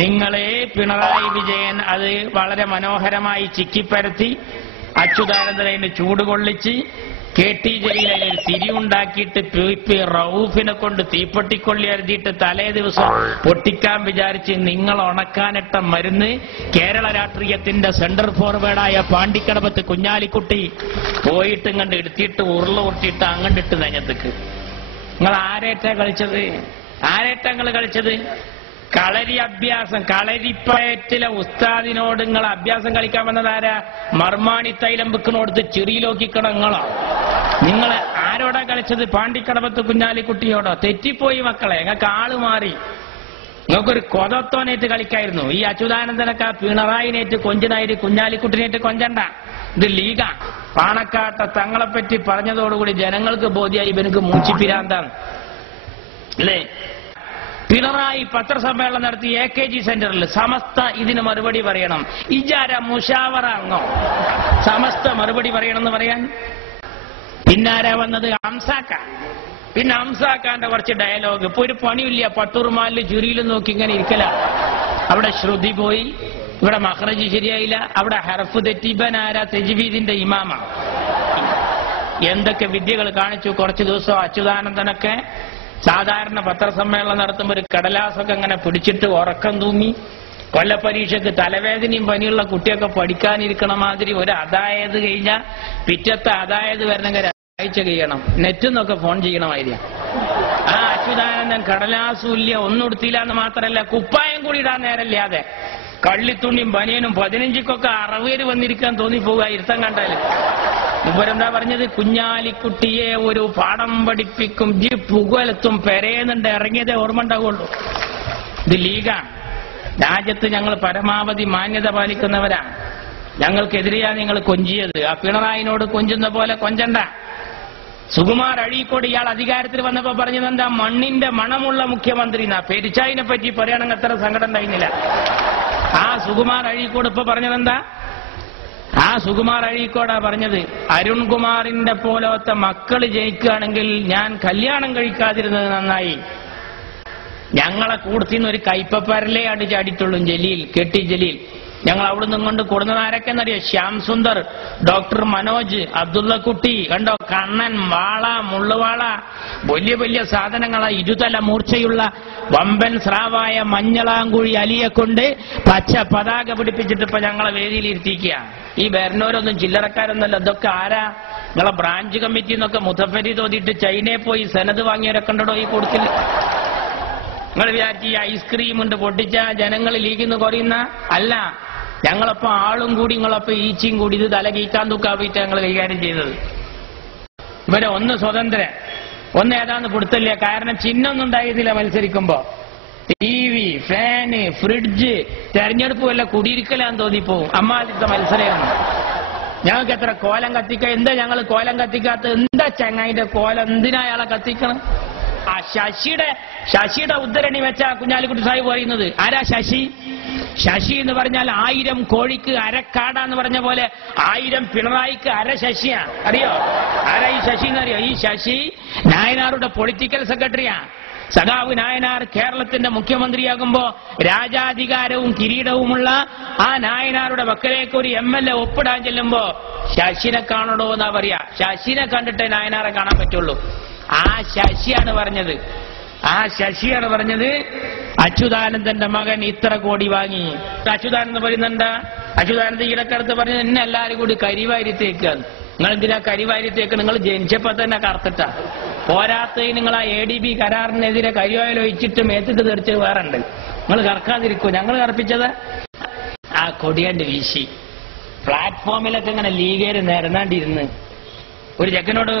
നിങ്ങളെ പിണറായി വിജയൻ അത് വളരെ മനോഹരമായി ചിക്കിപ്പരത്തി അച്യുതാനന്ദനെ ചൂട് കൊള്ളിച്ച് KT ജലീൽ ഒരു തിരിവുണ്ടാക്കിയിട്ട് PP റൌഫിനെ കൊണ്ട് തീപ്പൊട്ടിക്കൊള്ളി എഴുതിയിട്ട് തലേ ദിവസം പൊട്ടിക്കാൻ വിചാരിച്ച് നിങ്ങൾ ഉണക്കാനിട്ട മരുന്ന് കേരള രാഷ്ട്രീയത്തിന്റെ സെന്റർ ഫോർവേഡായ പാണ്ടിക്കടവത്ത് കുഞ്ഞാലിക്കുട്ടി പോയിട്ട് ഇങ്ങണ്ട് എടുത്തിട്ട് ഉരുട്ടിയിട്ട് അങ്ങണ്ടിട്ട് നെഞ്ഞത്തേക്ക്. നിങ്ങൾ ആരേറ്റാ കളിച്ചത്? നിങ്ങൾ കളിച്ചത് കളരി അഭ്യാസം. കളരിപ്പയറ്റിലെ ഉസ്താദിനോട് നിങ്ങൾ അഭ്യാസം കളിക്കാൻ വന്നതാരാ? മർമാണി തൈലം വെക്കിനോടുത്ത് ചെറിയിലോക്കിക്കണം നിങ്ങളോ? നിങ്ങൾ ആരോടാ കളിച്ചത്? പാണ്ടിക്കടവത്ത് കുഞ്ഞാലിക്കുട്ടിയോടോ? തെറ്റിപ്പോയി മക്കളെ, നിങ്ങൾക്ക് ആള് മാറി. നിങ്ങൾക്കൊരു കൊതത്തോനേറ്റ് കളിക്കായിരുന്നു. ഈ അച്യുതാനന്ദനൊക്കെ പിണറായിനേറ്റ് കൊഞ്ചനായിട്ട് കുഞ്ഞാലിക്കുട്ടിനേറ്റ് കൊഞ്ചണ്ട. ഇത് ലീഗാ. പാണക്കാട്ട തങ്ങളെപ്പറ്റി പറഞ്ഞതോടുകൂടി ജനങ്ങൾക്ക് ബോധ്യായി ഇവനക്ക് മൂച്ചിപ്പിരാന്താണ് അല്ലേ? പിണറായി പത്രസമ്മേളനം നടത്തി AKG സെന്ററിൽ സമസ്ത ഇതിന് മറുപടി പറയണം. ഇജാര മുഷാവറ അങ്ങോ സമസ്ത മറുപടി പറയണം എന്ന് പറയാൻ? പിന്നാരാ വന്നത്? ഹംസാക്ക. പിന്നെ ഹംസാക്കാന്റെ കുറച്ച് ഡയലോഗ്. ഇപ്പൊ ഒരു പണിയില്ല, പട്ടൂർമാലില് ചുരിയിലും നോക്കി ഇങ്ങനെ ഇരിക്കല. അവിടെ ശ്രുതി പോയി, ഇവിടെ മഖ്റജ് ശരിയായില്ല, അവിടെ ഹർഫ് തെറ്റിബനാരാ? തജ്വീദിന്റെ ഇമാമ. എന്തൊക്കെ വിദ്യകൾ കാണിച്ചു. കുറച്ചു ദിവസം അച്യുതാനന്ദനൊക്കെ സാധാരണ പത്രസമ്മേളനം നടത്തുമ്പോൾ ഒരു കടലാസൊക്കെ അങ്ങനെ പിടിച്ചിട്ട് ഉറക്കം തൂങ്ങി, കൊല്ലപ്പരീക്ഷയ്ക്ക് തലവേദനയും പനിയുള്ള കുട്ടിയൊക്കെ പഠിക്കാനിരിക്കണ മാതിരി ഒരു അതായത് കഴിഞ്ഞാൽ പിറ്റത്തെ അതായത് വരണമെങ്കിൽ ഒരാഴ്ച കഴിയണം. നെറ്റിന്നൊക്കെ ഫോൺ ചെയ്യണമായിരിക്കും. ആ അച്യുതാനന്ദൻ കടലാസും ഇല്ല, ഒന്നും എടുത്തില്ല എന്ന് മാത്രമല്ല കുപ്പായം കൂടി ഇടാൻ നേരമില്ലാതെ കള്ളിത്തുണിയും ബനിയനും 15ക്കൊക്കെ 60 വന്നിരിക്കാൻ തോന്നിപ്പോവുക ഇരുത്തം കണ്ടാല്. ഇവരെന്താ പറഞ്ഞത്? കുഞ്ഞാലിക്കുട്ടിയെ ഒരു പാഠം പഠിപ്പിക്കും, ജി പുകലത്തും പെരേന്നുണ്ട് ഇറങ്ങിയതേ ഓർമ്മ ഉണ്ടാവുള്ളൂ. ഇത് ലീഗാണ്. രാജ്യത്ത് ഞങ്ങൾ പരമാവധി മാന്യത പാലിക്കുന്നവരാണ്. ഞങ്ങൾക്കെതിരെയാണ് നിങ്ങൾ കൊഞ്ചിയത്. ആ പിണറായിനോട് കൊഞ്ചുന്ന പോലെ കൊഞ്ചണ്ട. സുകുമാർ അഴീക്കോട് ഇയാൾ അധികാരത്തിൽ വന്നപ്പോ പറഞ്ഞത് എന്താ? മണ്ണിന്റെ മണമുള്ള മുഖ്യമന്ത്രി എന്നാ. പെരിച്ചായിനെ പറ്റി പറയുകയാണെങ്കിൽ അത്ര സങ്കടം ഉണ്ടായിരുന്നില്ല. ആ സുകുമാർ അഴീക്കോട് ഇപ്പൊ പറഞ്ഞതെന്താ? ആ സുകുമാർ അഴീക്കോടാ പറഞ്ഞത്, അരുൺകുമാറിന്റെ പോലത്തെ മക്കൾ ജയിക്കുകയാണെങ്കിൽ ഞാൻ കല്യാണം കഴിക്കാതിരുന്നത് നന്നായി. ഞങ്ങളെ കൂടത്തിന്ന് ഒരു കൈപ്പപ്പരലേ അടിച്ചടിത്തുള്ളൂ ജലീൽ, KT ജലീൽ. ഞങ്ങൾ അവിടുന്ന് കൊണ്ട് കൊടുന്നത് ആരൊക്കെന്നറിയോ? ശ്യാം സുന്ദർ, ഡോക്ടർ മനോജ്, അബ്ദുള്ളക്കുട്ടി, കണ്ടോ കണ്ണൻ, വാള, മുള്ളുവാള, വലിയ വലിയ സാധനങ്ങളാ. ഇരുതല മൂർച്ചയുള്ള വമ്പൻ സ്രാവായ മഞ്ഞളാങ്കുഴി അലിയെ കൊണ്ട് പച്ച പതാക പിടിപ്പിച്ചിട്ട് ഇപ്പൊ ഞങ്ങളെ വേദിയിൽ ഇരുത്തിക്കുക. ഈ വരുന്നവരൊന്നും ചില്ലറക്കാരൊന്നല്ല. ഇതൊക്കെ ആരാ? നിങ്ങളെ ബ്രാഞ്ച് കമ്മിറ്റി എന്നൊക്കെ മുതഫരി തോതിയിട്ട് ചൈനയിൽ പോയി സനത് വാങ്ങിയവരൊക്കെ ഉണ്ടോ ഈ കൊടുത്തിൽ? നിങ്ങൾ വിചാരിച്ച് ഈ ഐസ്ക്രീം ഉണ്ട് പൊട്ടിച്ച ജനങ്ങൾ ലീഗിന്ന് കുറയുന്ന അല്ല. ഞങ്ങളപ്പോ ആളും കൂടി നിങ്ങളപ്പോ ഈച്ചയും കൂടി ഇത് തല കീക്കാൻ തൂക്കാവിട്ട് ഞങ്ങൾ കൈകാര്യം ചെയ്തത്. ഇവരെ ഒന്ന് സ്വതന്ത്രൻ, ഒന്ന് ഏതാന്ന് കൊടുത്തില്ല. കാരണം ചിഹ്നമൊന്നും ഉണ്ടായിരുന്നില്ല മത്സരിക്കുമ്പോ. TV, ഫാന്, ഫ്രിഡ്ജ്, തെരഞ്ഞെടുപ്പ് വല്ല കുടിയിരിക്കലാന്ന് തോന്നിപ്പോവും. അമ്മാതിരത്തെ മത്സരമാണ്. ഞങ്ങൾക്ക് എത്ര കോലം കത്തിക്കാം. എന്താ ഞങ്ങൾ കോലം കത്തിക്കാത്ത? എന്താ ചങ്ങായിന്റെ കോലം? എന്തിനാ അയാളെ കത്തിക്കണം? ആ ശശിയുടെ ഉദ്ധരണി വെച്ച കുഞ്ഞാലിക്കുട്ടി സാഹിബ് പറയുന്നത്. ആരാ ശശി? ശശി എന്ന് പറഞ്ഞാൽ 1000 കോഴിക്ക് അരക്കാടാന്ന് പറഞ്ഞ പോലെ 1000 പിണറായിക്ക് അര ശശിയാ. അറിയോ ആരാ ഈ ശശി എന്നറിയോ? ഈ ശശി നായനാറുടെ പൊളിറ്റിക്കൽ സെക്രട്ടറിയാ. സഖാവ് നായനാർ കേരളത്തിന്റെ മുഖ്യമന്ത്രിയാകുമ്പോ രാജാധികാരവും കിരീടവുമുള്ള ആ നായനാറുടെ വക്കലേക്ക് ഒരു MLA ഒപ്പിടാൻ ചെല്ലുമ്പോ ശശിനെ കാണണോ എന്നാ പറയാ. ശശിനെ കണ്ടിട്ടേ നായനാറെ കാണാൻ പറ്റുള്ളൂ. ആ ശശിയാണ് പറഞ്ഞത് അച്യുതാനന്ദന്റെ മകൻ ഇത്ര കോടി വാങ്ങി. അച്യുതാനന്ദൻ പറയുന്നുണ്ടാ? അച്യുതാനന്ദൻ ഈടക്കടുത്ത് പറഞ്ഞത് എന്നെ എല്ലാവരും കൂടി കരിവാരിത്തേക്കാണ്. നിങ്ങൾ എന്തിനാ കരിവാരിത്തേക്ക്? നിങ്ങൾ ജനിച്ചപ്പോ തന്നെ കറുത്തിട്ടാ. പോരാത്തതിന് നിങ്ങൾ ആ ADB കരാറിനെതിരെ കരിവായിലൊഴിച്ചിട്ട് മേത്തിട്ട് തെറിച്ച് വേറെ ഉണ്ട്. നിങ്ങൾ കറക്കാതിരിക്കൂ. ഞങ്ങൾ കറപ്പിച്ചത് ആ കൊടിയാണ്ട് വീശി. പ്ലാറ്റ്ഫോമിലൊക്കെ ഇങ്ങനെ ലീഗേര് നിരന്നാണ്ടിരുന്ന് ഒരു ചെക്കനോട്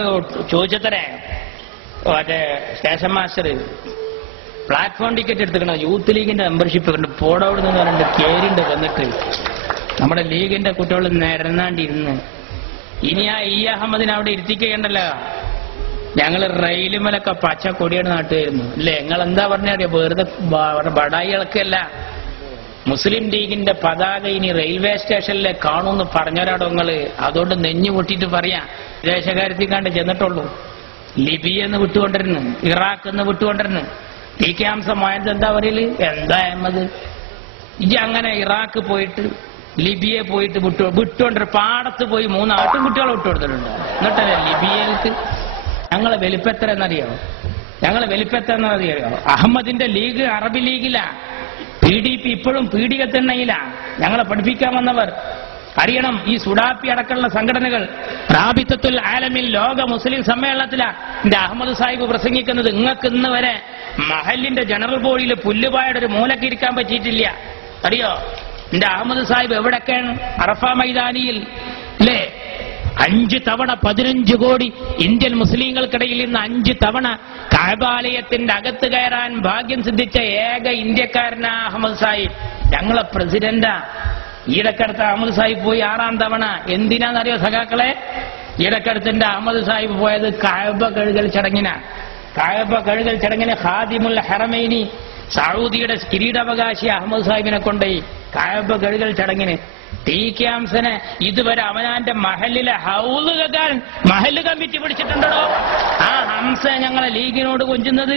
ചോദിച്ചത്രേ, മറ്റേ സ്റ്റേഷൻ മാസ്റ്റർ പ്ലാറ്റ്ഫോം ടിക്കറ്റ് എടുത്തിക്കണം, യൂത്ത് ലീഗിന്റെ മെമ്പർഷിപ്പ് ഉണ്ട്, പോടവിടെ നിന്ന് പറഞ്ഞിട്ട് കേരിണ്ട് വന്നിട്ട് നമ്മുടെ ലീഗിന്റെ കുട്ടികൾ നിരന്നാണ്ടിരുന്ന്. ഇനി ആ അഹമ്മദിനെ അവിടെ ഇരുത്തിക്കണ്ടല്ലോ. ഞങ്ങൾ റെയിലുമലൊക്കെ പച്ച കൊടിയാണ് നാട്ടുകായിരുന്നു അല്ലേ? നിങ്ങൾ എന്താ പറഞ്ഞറിയോ? വെറുതെ ബടായി ഇളക്കല്ല. മുസ്ലിം ലീഗിന്റെ പതാക ഇനി റെയിൽവേ സ്റ്റേഷനിലെ കാണുമെന്ന് പറഞ്ഞവരാടോ നിങ്ങള്? അതുകൊണ്ട് നെഞ്ഞു പൊട്ടിയിട്ട് പറയാ. വിദേശകാര്യത്തിൽ കണ്ട് ചെന്നിട്ടുള്ളൂ. ലിബിയെന്ന് വിട്ടുകൊണ്ടിരുന്നു, ഇറാഖ് എന്ന് വിട്ടുകൊണ്ടിരുന്നു. PK ഹംസ മോയന്ത് എന്താ പറയല്? എന്താ അഹമ്മദ്? ഇജ്ജ് അങ്ങനെ ഇറാഖ് പോയിട്ട് ലിബിയെ പോയിട്ട് വിട്ടുകൊണ്ട് പാടത്ത് പോയി 3 ആട്ടുംകുട്ടികളെ വിട്ടുകൊടുത്തിട്ടുണ്ട്. എന്നിട്ടല്ലേ ലിബിയയിലേക്ക് ഞങ്ങളെ വലിപ്പത്ര എന്നറിയോ? ഞങ്ങളെ വലിപ്പത്ര എന്നറിയോ? അഹമ്മദിന്റെ ലീഗ് അറബ് ലീഗിലാ, PDP ഇപ്പോഴും പീഡികത്തിണ്ണയിലാ ഞങ്ങളെ പഠിപ്പിക്കാൻ വന്നവർ. അറിയണം, ഈ സുഡാപ്പി അടക്കമുള്ള സംഘടനകൾ റാബിത്തത്തുൽ ആലമിൽ ലോക മുസ്ലിം സമ്മേളനത്തിലാ എന്റെ അഹമ്മദ് സാഹിബ് പ്രസംഗിക്കുന്നത്. നിങ്ങൾക്ക് ഇന്ന് വരെ മഹലിന്റെ ജനറൽ ബോഡിയിൽ പുല്ലുപായുടെ ഒരു മൂലക്ക് ഇരിക്കാൻ പറ്റിയിട്ടില്ല. അറിയോ എന്റെ അഹമ്മദ് സാഹിബ് എവിടൊക്കെയാണ്? അറഫ മൈതാനിയിൽ അല്ലേ 5 തവണ 15 കോടി ഇന്ത്യൻ മുസ്ലിങ്ങൾക്കിടയിൽ നിന്ന് 5 തവണ കഅബാലയത്തിന്റെ അകത്ത് കയറാൻ ഭാഗ്യം സിദ്ധിച്ച ഏക ഇന്ത്യക്കാരനാ അഹമ്മദ് സാഹിബ്. ഞങ്ങളെ പ്രസിഡന്റാ. ഈടക്കടുത്ത് അഹമ്മദ് സാഹിബ് പോയി 6ാം തവണ. എന്തിനാന്നറിയോ സഖാക്കളെ? ഈടക്കടുത്തിന്റെ അഹമ്മദ് സാഹിബ് പോയത് കഅബ കഴുകൽ ചടങ്ങിനാണ്. കഅബ കഴുകൽ ചടങ്ങിന് ഖാദിമുൽ ഹറമൈനി സൗദിയുടെ കിരീടാവകാശി അഹമ്മദ് സാഹിബിനെ കൊണ്ടുപോയി കഅബ കഴുകൽ ചടങ്ങിന്. TK ഹംസനെ ഇതുവരെ അവനാന്റെ മഹലിലെ ഹൗല് കെട്ടാൻ മഹല് കമ്മിറ്റി പിടിച്ചിട്ടുണ്ടോ? ആ ഹംസ ഞങ്ങളെ ലീഗിനോട് കൊഞ്ചുന്നത്